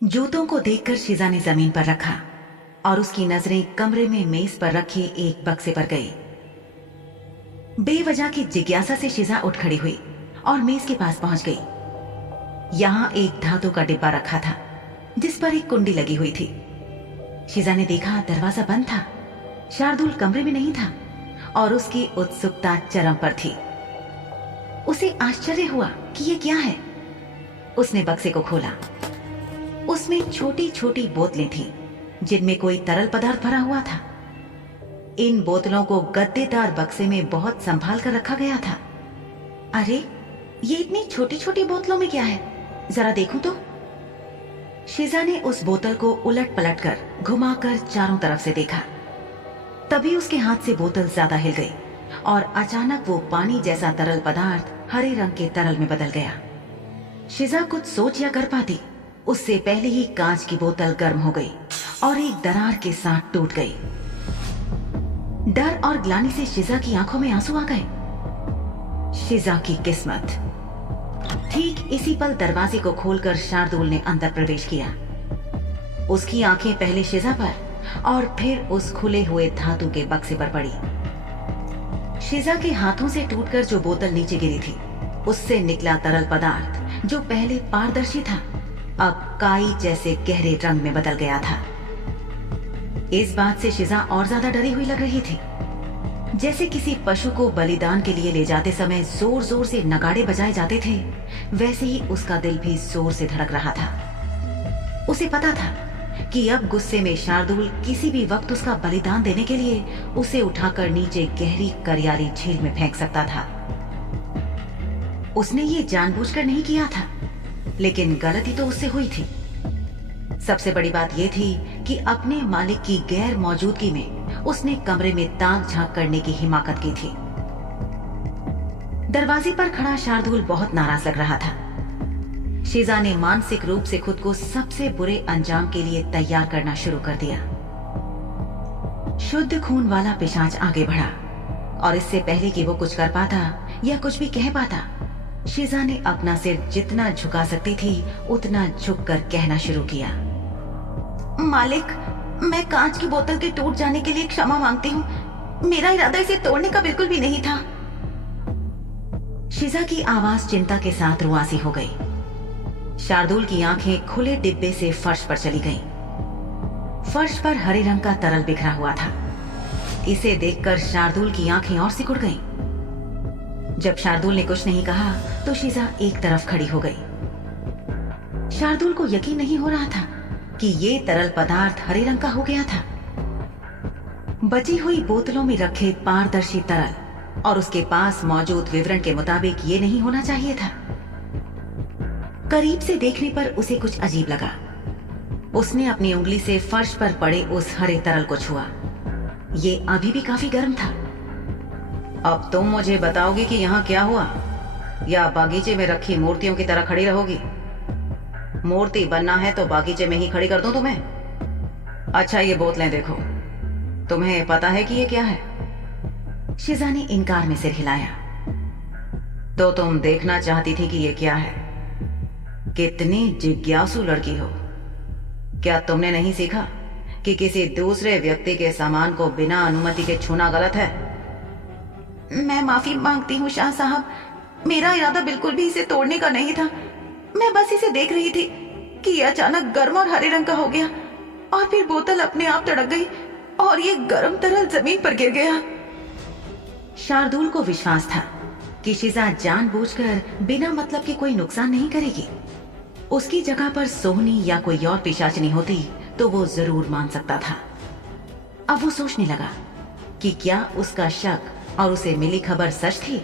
जूतों को देखकर शिजा ने जमीन पर रखा और उसकी नजरें कमरे में मेज पर रखे एक बक्से पर गई। बेवजह की जिज्ञासा से शिजा उठ खड़ी हुई और मेज के पास पहुंच गई। यहां एक धातु का डिब्बा रखा था जिस पर एक कुंडी लगी हुई थी। शिजा ने देखा दरवाजा बंद था। शार्दुल कमरे में नहीं था और उसकी उत्सुकता चरम पर थी। उसे आश्चर्य हुआ कि ये क्या है। उसने बक्से को खोला। उसमें छोटी छोटी बोतलें थीं जिनमें कोई तरल पदार्थ भरा हुआ था। इन बोतलों को गद्देदार बक्से में बहुत संभाल कर रखा गया था। अरे, ये इतनी छोटी छोटी बोतलों में क्या है, जरा देखूं तो। शिजा ने उस बोतल को उलट पलट कर घुमाकर चारों तरफ से देखा। तभी उसके हाथ से बोतल ज्यादा हिल गई और अचानक वो पानी जैसा तरल पदार्थ हरे रंग के तरल में बदल गया। शिजा कुछ सोच या कर पाती उससे पहले ही कांच की बोतल गर्म हो गई और एक दरार के साथ टूट गई। डर और ग्लानि से शिजा की आंखों में आंसू आ गए। शिजा की किस्मत। ठीक इसी पल दरवाजे को खोलकर शार्दुल ने अंदर प्रवेश किया। उसकी आंखें पहले शिजा पर और फिर उस खुले हुए धातु के बक्से पर पड़ी। शिजा के हाथों से टूटकर जो बोतल नीचे गिरी थी, उससे निकला तरल पदार्थ जो पहले पारदर्शी था, अब काई जैसे गहरे रंग में बदल गया था। इस बात से शिजा और ज्यादा डरी हुई लग रही थी। जैसे किसी पशु को बलिदान के लिए ले जाते समय जोर जोर से नगाड़े बजाए जाते थे, वैसे ही उसका दिल भी जोर से धड़क रहा था। उसे पता था कि अब गुस्से में शार्दुल किसी भी वक्त उसका बलिदान देने के लिए उसे उठाकर नीचे गहरी करियाली झील में फेंक सकता था। उसने ये जानबूझकर नहीं किया था, लेकिन गलती तो उससे हुई थी। सबसे बड़ी बात यह थी कि अपने मालिक की गैर मौजूदगी में उसने कमरे में ताक झांक करने की हिमाकत की थी। दरवाजे पर खड़ा शार्दुल बहुत नाराज लग रहा था। शिजा ने मानसिक रूप से खुद को सबसे बुरे अंजाम के लिए तैयार करना शुरू कर दिया। शुद्ध खून वाला पिशाच आगे बढ़ा और इससे पहले कि वो कुछ कर पाता या कुछ भी कह पाता, शिजा ने अपना सिर जितना झुका सकती थी उतना झुककर कहना शुरू किया। मालिक, मैं कांच की बोतल के टूट जाने के लिए क्षमा मांगती हूँ। मेरा इरादा इसे तोड़ने का बिल्कुल भी नहीं था। शिजा की आवाज चिंता के साथ रुआसी हो गई। शार्दुल की आंखें खुले डिब्बे से फर्श पर चली गईं। फर्श पर हरे रंग का तरल बिखरा हुआ था। इसे देखकर शार्दुल की आंखें और सिकुड़ गईं। जब शार्दुल ने कुछ नहीं कहा तो शिजा एक तरफ खड़ी हो गई। शार्दुल को यकीन नहीं हो रहा था कि ये तरल पदार्थ हरे रंग का हो गया था। बची हुई बोतलों में रखे पारदर्शी तरल और उसके पास मौजूद विवरण के मुताबिक ये नहीं होना चाहिए था। करीब से देखने पर उसे कुछ अजीब लगा। उसने अपनी उंगली से फर्श पर पड़े उस हरे तरल को छुआ। ये अभी भी काफी गर्म था। अब तुम मुझे बताओगी कि यहाँ क्या हुआ, या बागीचे में रखी मूर्तियों की तरह खड़ी रहोगी? मूर्ति बनना है तो बागीचे में ही खड़ी कर दूं तुम्हें? अच्छा, ये बोतलें देखो, तुम्हें पता है कि ये क्या है? शिजा ने इनकार में सिर हिलाया। तो तुम देखना चाहती थी कि ये क्या है? कितनी जिज्ञासु लड़की हो। क्या तुमने नहीं सीखा कि किसी दूसरे व्यक्ति के सामान को बिना अनुमति के छूना गलत है? मैं माफी मांगती हूँ शाह साहब, मेरा इरादा बिल्कुल भी इसे तोड़ने का नहीं था। मैं बस इसे देख रही थी कि ये अचानक गर्म और हरे रंग का हो गया और फिर बोतल अपने आप तड़क गई और ये गर्म तरल जमीन पर गिर गया। शार्दुल को विश्वास था कि शिजा जानबूझकर बिना मतलब के कोई नुकसान नहीं करेगी। उसकी जगह पर सोहनी या कोई और पिशाचनी होती तो वो जरूर मान सकता था। अब वो सोचने लगा कि क्या उसका शक और उसे मिली खबर सच थी।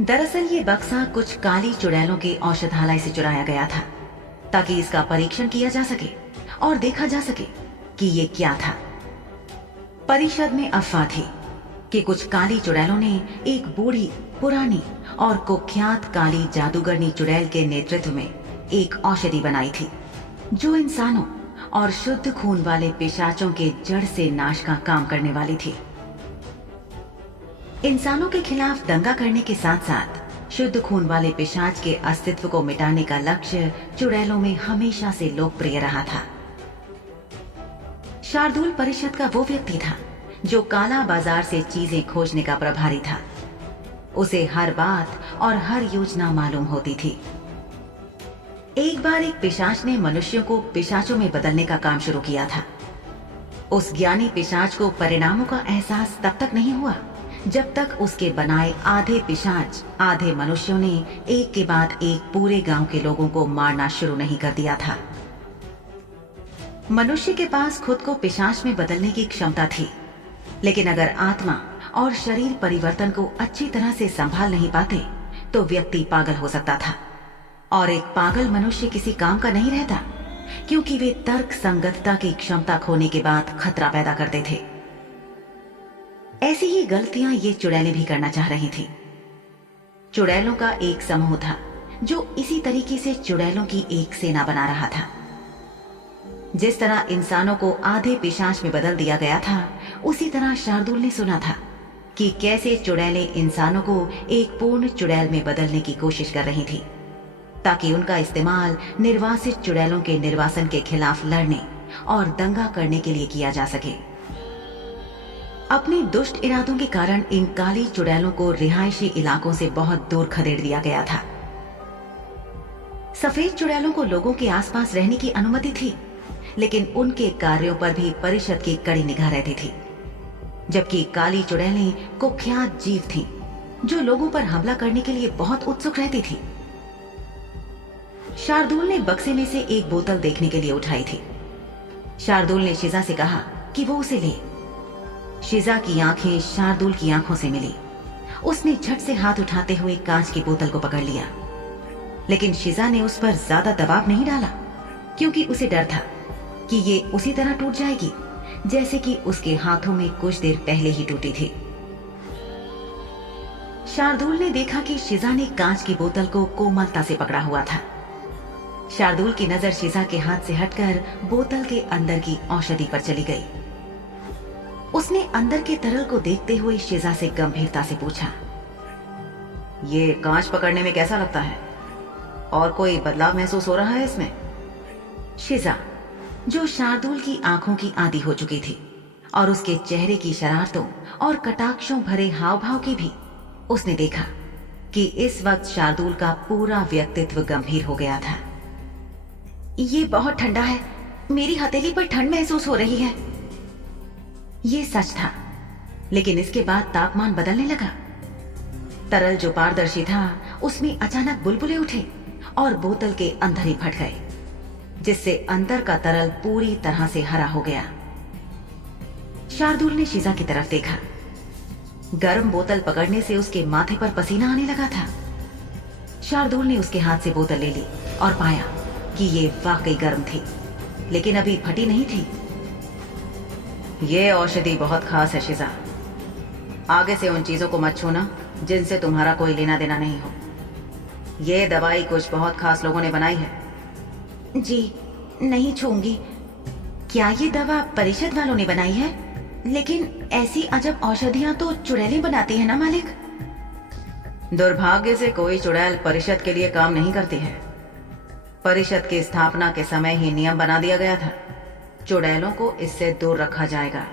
दरअसल ये बक्सा कुछ काली चुड़ैलों के औषधालय से चुराया गया था ताकि इसका परीक्षण किया जा सके और देखा जा सके कि ये क्या था। परिषद में अफवाह थी कि कुछ काली चुड़ैलों ने एक बूढ़ी, पुरानी और कुख्यात काली जादूगरनी चुड़ैल के नेतृत्व में एक औषधि बनाई थी जो इंसानों और शुद्ध खून वाले पिशाचों के जड़ से नाश का काम करने वाली थी। इंसानों के खिलाफ दंगा करने के साथ साथ शुद्ध खून वाले पिशाच के अस्तित्व को मिटाने का लक्ष्य चुड़ैलों में हमेशा से लोकप्रिय रहा था। शार्दुल परिषद का वो व्यक्ति था जो काला बाजार से चीजें खोजने का प्रभारी था। उसे हर बात और हर योजना मालूम होती थी। एक बार एक पिशाच ने मनुष्यों को पिशाचों में बदलने का काम शुरू किया था। उस ज्ञानी पिशाच को परिणामों का एहसास तब तक नहीं हुआ जब तक उसके बनाए आधे पिशाच आधे मनुष्यों ने एक के बाद एक पूरे गांव के लोगों को मारना शुरू नहीं कर दिया था। मनुष्य के पास खुद को पिशाच में बदलने की क्षमता थी, लेकिन अगर आत्मा और शरीर परिवर्तन को अच्छी तरह से संभाल नहीं पाते तो व्यक्ति पागल हो सकता था। और एक पागल मनुष्य किसी काम का नहीं रहता, क्योंकि वे तर्क संगतता की क्षमता खोने के बाद खतरा पैदा करते थे। ऐसी ही गलतियां ये चुड़ैलें भी करना चाह रही थी। चुड़ैलों का एक समूह था जो इसी तरीके से चुड़ैलों की एक सेना बना रहा था। जिस तरह इंसानों को आधे पिशाच में बदल दिया गया था, उसी तरह शार्दुल ने सुना था कि कैसे चुड़ैलें इंसानों को एक पूर्ण चुड़ैल में बदलने की कोशिश कर रही थी, ताकि उनका इस्तेमाल निर्वासित चुड़ैलों के निर्वासन के खिलाफ लड़ने और दंगा करने के लिए किया जा सके। अपने दुष्ट इरादों के कारण इन काली चुड़ैलों को रिहायशी इलाकों से बहुत दूर खदेड़ दिया गया था। सफेद चुड़ैलों को लोगों के आसपास रहने की अनुमति थी, लेकिन उनके कार्यों पर भी परिषद की कड़ी निगाह रहती थी। जबकि काली चुड़ैलें कुख्यात जीव थीं, जो लोगों पर हमला करने के लिए बहुत उत्सुक रहती थी। शार्दुल ने बक्से में से एक बोतल देखने के लिए उठाई थी। शार्दुल ने शिजा से कहा कि वो उसे ले। शिजा की आंखें शार्दुल की आंखों से मिली। उसने झट से हाथ उठाते हुए कांच की बोतल को पकड़ लिया, लेकिन शिजा ने उस पर ज्यादा दबाव नहीं डाला, क्योंकि उसे डर था कि ये उसी तरह टूट जाएगी जैसे कि उसके हाथों में कुछ देर पहले ही टूटी थी। शार्दुल ने देखा कि शिजा ने कांच की बोतल को कोमलता से पकड़ा हुआ था। शार्दुल की नजर शिजा के हाथ से हटकर बोतल के अंदर की औषधि पर चली गई। उसने अंदर के तरल को देखते हुए शिजा से गंभीरता से पूछा, ये कांच पकड़ने में कैसा लगता है? और कोई बदलाव महसूस हो रहा है इसमें? शिजा, जो शार्दुल की आंखों की आदी हो चुकी थी और उसके चेहरे की शरारतों और कटाक्षों भरे हाव भाव की भी, उसने देखा कि इस वक्त शार्दुल का पूरा व्यक्तित्व गंभीर हो गया था। ये बहुत ठंडा है, मेरी हथेली पर ठंड महसूस हो रही है। ये सच था, लेकिन इसके बाद तापमान बदलने लगा। तरल जो पारदर्शी था उसमें अचानक बुलबुले उठे और बोतल के अंदर ही फट गए, जिससे अंदर का तरल पूरी तरह से हरा हो गया। शार्दुल ने शिजा की तरफ देखा। गर्म बोतल पकड़ने से उसके माथे पर पसीना आने लगा था। शार्दुल ने उसके हाथ से बोतल ले ली और पाया कि ये वाकई गर्म थी, लेकिन अभी फटी नहीं थी। ये औषधि बहुत खास है शिजा। आगे से उन चीजों को मत छूना जिनसे तुम्हारा कोई लेना देना नहीं हो। ये दवाई कुछ बहुत खास लोगों ने बनाई है। जी, नहीं छूंगी। क्या ये दवा परिषद वालों ने बनाई है? लेकिन ऐसी अजब औषधियां तो चुड़ैलें बनाती है ना मालिक? दुर्भाग्य से कोई चुड़ैल परिषद के लिए काम नहीं करती है। परिषद की स्थापना के समय ही नियम बना दिया गया था, चुड़ैलों को इससे दूर रखा जाएगा।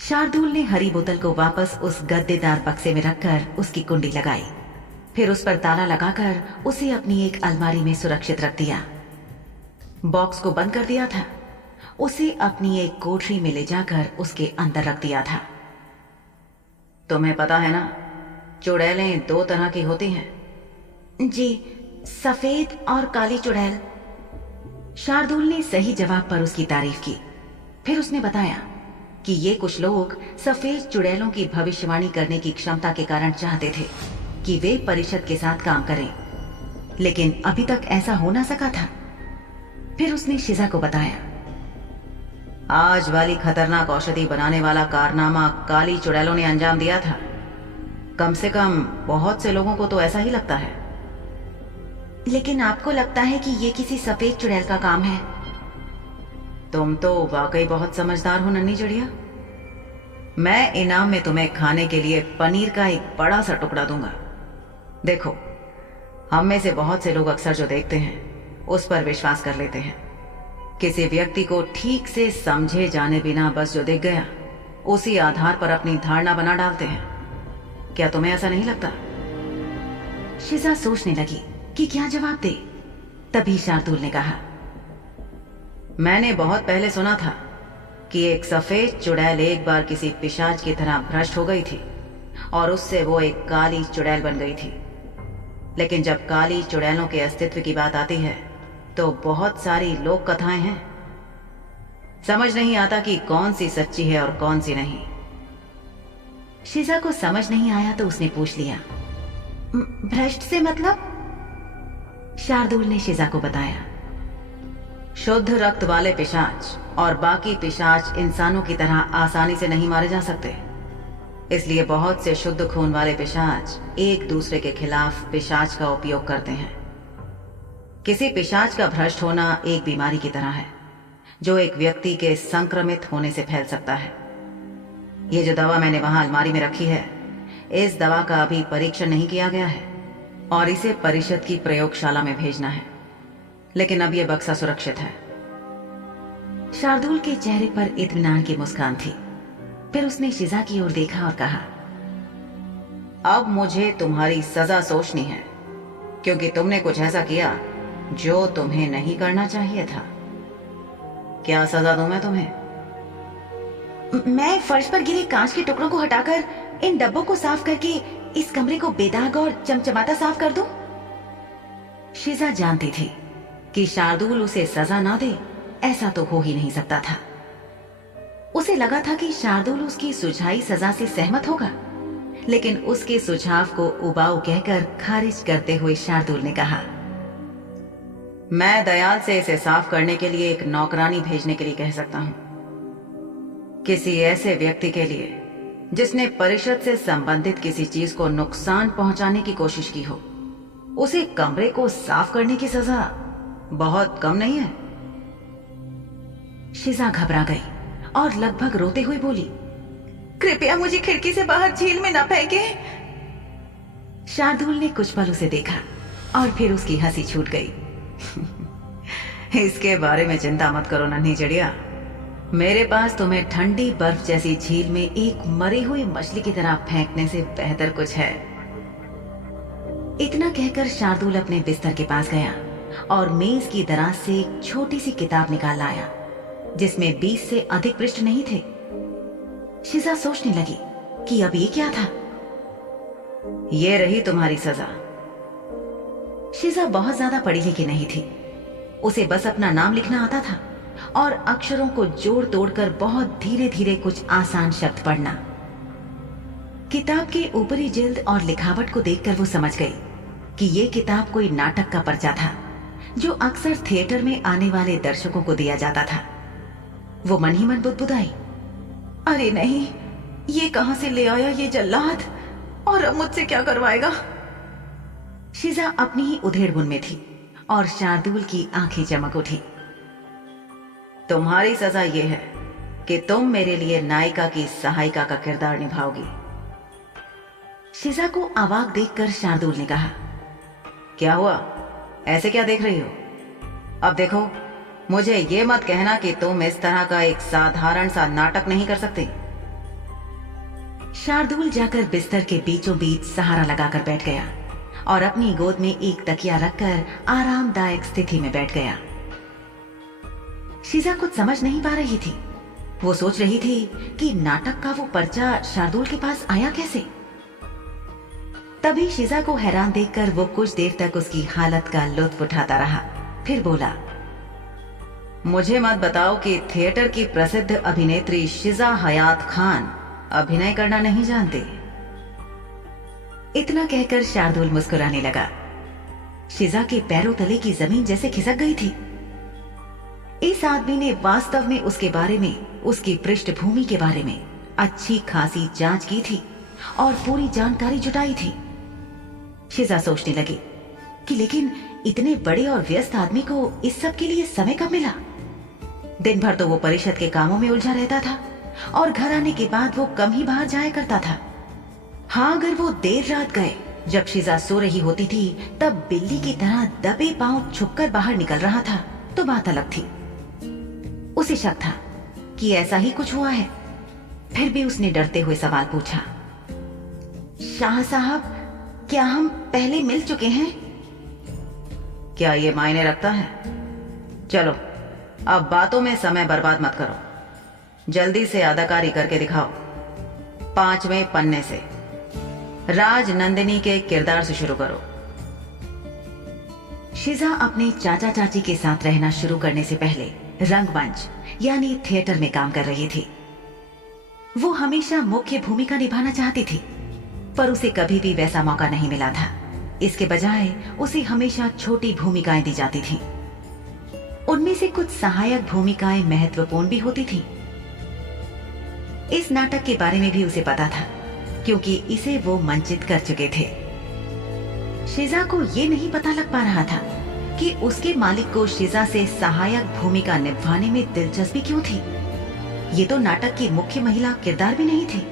शार्दुल ने हरी बोतल को वापस उस गद्देदार बक्से में रखकर उसकी कुंडी लगाई, फिर उस पर ताला लगाकर उसे अपनी एक अलमारी में सुरक्षित रख दिया। बॉक्स को बंद कर दिया था। उसे अपनी एक कोठरी में ले जाकर उसके अंदर रख दिया था। तुम्हें पता है ना, चुड़ैलें दो तरह की होती हैं। जी, सफेद और काली चुड़ैल। शार्दुल ने सही जवाब पर उसकी तारीफ की। फिर उसने बताया कि ये कुछ लोग सफेद चुड़ैलों की भविष्यवाणी करने की क्षमता के कारण चाहते थे कि वे परिषद के साथ काम करें, लेकिन अभी तक ऐसा हो ना सका था। फिर उसने शिजा को बताया, आज वाली खतरनाक औषधि बनाने वाला कारनामा काली चुड़ैलों ने अंजाम दिया था। कम से कम बहुत से लोगों को तो ऐसा ही लगता है। लेकिन आपको लगता है कि ये किसी सफेद चुड़ैल का काम है? तुम तो वाकई बहुत समझदार हो नन्ही चिड़िया। मैं इनाम में तुम्हें खाने के लिए पनीर का एक बड़ा सा टुकड़ा दूंगा। देखो, हम में से बहुत से लोग अक्सर जो देखते हैं उस पर विश्वास कर लेते हैं। किसी व्यक्ति को ठीक से समझे जाने बिना बस जो दिख गया उसी आधार पर अपनी धारणा बना डालते हैं। क्या तुम्हें ऐसा नहीं लगता? शिजा सोचने लगी कि क्या जवाब दे। तभी शार्दुल ने कहा, मैंने बहुत पहले सुना था कि एक सफेद चुड़ैल एक बार किसी पिशाच की तरह भ्रष्ट हो गई थी और उससे वो एक काली चुड़ैल बन गई थी। लेकिन जब काली चुड़ैलों के अस्तित्व की बात आती है तो बहुत सारी लोक कथाएं हैं। समझ नहीं आता कि कौन सी सच्ची है और कौन सी नहीं। शिजा को समझ नहीं आया तो उसने पूछ लिया, भ्रष्ट से मतलब? शार्दुल ने शिजा को बताया, शुद्ध रक्त वाले पिशाच और बाकी पिशाच इंसानों की तरह आसानी से नहीं मारे जा सकते। इसलिए बहुत से शुद्ध खून वाले पिशाच एक दूसरे के खिलाफ पिशाच का उपयोग करते हैं। किसी पिशाच का भ्रष्ट होना एक बीमारी की तरह है जो एक व्यक्ति के संक्रमित होने से फैल सकता है। ये जो दवा मैंने वहां अलमारी में रखी है, इस दवा का अभी परीक्षण नहीं किया गया है और इसे परिषद की प्रयोगशाला में भेजना है। लेकिन अब यह बक्सा सुरक्षित है। शार्दुल के चेहरे पर इत्मीनान की मुस्कान थी। फिर उसने शिजा की ओर देखा और कहा, अब मुझे तुम्हारी सजा सोचनी है, क्योंकि तुमने कुछ ऐसा किया जो तुम्हें नहीं करना चाहिए था। क्या सजा दूं मैं तुम्हें? मैं फर्श पर गिरे कांच के टुकड़ों को हटाकर इन डब्बों को साफ करके इस कमरे को बेदाग और चमचमाता साफ कर दूं? शिजा जानती थी कि शार्दुल उसे सजा ना दे, ऐसा तो हो ही नहीं सकता था। उसे लगा था कि शार्दुल उसकी सुझाई सजा से सहमत होगा, लेकिन उसके सुझाव को उबाऊ कहकर खारिज करते हुए शार्दुल ने कहा, मैं दयाल से इसे साफ करने के लिए एक नौकरानी भेजने के लिए कह सकता हूं। किसी ऐसे व्यक्ति के लिए जिसने परिषद से संबंधित किसी चीज को नुकसान पहुंचाने की कोशिश की हो, उसे कमरे को साफ करने की सजा बहुत कम नहीं है। शिजा घबरा गई और लगभग रोते हुए बोली, कृपया मुझे खिड़की से बाहर झील में न फेंके। शार्दुल ने कुछ पल उसे देखा और फिर उसकी हंसी छूट गई। इसके बारे में चिंता मत करो नन्ही चिड़िया, मेरे पास तुम्हें ठंडी बर्फ जैसी झील में एक मरी हुई मछली की तरह फेंकने से बेहतर कुछ है। इतना कहकर शार्दुल अपने बिस्तर के पास गया और मेज की दराज से एक छोटी सी किताब निकाल लाया जिसमें 20 से अधिक पृष्ठ नहीं थे। शिजा सोचने लगी कि अब ये क्या था। ये रही तुम्हारी सजा। शिजा बहुत ज्यादा पढ़ी लिखी नहीं थी। उसे बस अपना नाम लिखना आता था और अक्षरों को जोड़ तोड़कर बहुत धीरे धीरे कुछ आसान शब्द पढ़ना। किताब के ऊपरी जिल्द और लिखावट को देखकर वो समझ गई कि ये किताब कोई नाटक का पर्चा था जो अक्सर थिएटर में आने वाले दर्शकों को दिया जाता था। वो मन ही मन बुदबुदाई, अरे नहीं, ये कहां से ले आया ये जल्लाद, और अब मुझसे क्या करवाएगा। शिजा अपनी ही उधेड़बुन में थी और शार्दुल की आंखें चमक उठी। तुम्हारी सजा ये है कि तुम मेरे लिए नायिका की सहायिका का किरदार निभाओगी। शिजा को अवाक देखकर शार्दुल ने कहा, क्या हुआ, ऐसे क्या देख रही हो? अब देखो, मुझे ये मत कहना कि तुम इस तरह का एक साधारण सा नाटक नहीं कर सकती। शार्दुल जाकर बिस्तर के बीचों बीच सहारा लगाकर बैठ गया और अपनी गोद में एक तकिया रखकर आरामदायक स्थिति में बैठ गया। शिजा कुछ समझ नहीं पा रही थी। वो सोच रही थी कि नाटक का वो पर्चा शार्दुल के पास आया कैसे। तभी शिजा को हैरान देखकर वो कुछ देर तक उसकी हालत का लुत्फ उठाता रहा। फिर बोला, मुझे मत बताओ कि थिएटर की प्रसिद्ध अभिनेत्री शिजा हयात खान अभिनय करना नहीं जानती। इतना कहकर शार्दुल मुस्कुराने लगा। शिजा के पैरों तले की जमीन जैसे खिसक गई थी। इस आदमी ने वास्तव में उसके बारे में, उसकी पृष्ठभूमि के बारे में अच्छी खासी जांच की थी और पूरी जानकारी जुटाई थी। शिजा सोचने लगी कि लेकिन इतने बड़े और व्यस्त आदमी को इस सब के लिए समय कब मिला। दिन भर तो वो परिषद के कामों में उलझा रहता था और घर आने के बाद वो कम ही बाहर जाया करता था। हाँ, अगर वो देर रात गए जब शिजा सो रही होती थी तब बिल्ली की तरह दबे पांव छुपकर बाहर निकल रहा था तो बात अलग थी। उसे शक था कि ऐसा ही कुछ हुआ है। फिर भी उसने डरते हुए सवाल पूछा, शाह साहब, क्या हम पहले मिल चुके हैं? क्या ये मायने रखता है? चलो अब बातों में समय बर्बाद मत करो, जल्दी से अदाकारी करके दिखाओ। 5वें पन्ने से राज नंदिनी के किरदार से शुरू करो। शिजा अपने चाचा चाची के साथ रहना शुरू करने से पहले रंगमंच यानी थिएटर में काम कर रही थी। वो हमेशा मुख्य भूमिका निभाना चाहती थी, पर उसे कभी भी वैसा मौका नहीं मिला था। इसके बजाय उसे हमेशा छोटी भूमिकाएं दी जाती थीं। उनमें से कुछ सहायक भूमिकाएं महत्वपूर्ण भी होती थीं। इस नाटक के बारे में भी उसे पता था, क्योंकि इसे वो मंचित कर चुके थे। शिजा को ये नहीं पता लग पा रहा था कि उसके मालिक को शिजा से सहायक भूमिका निभाने में दिलचस्पी क्यों थी। ये तो नाटक की मुख्य महिला किरदार भी नहीं थी।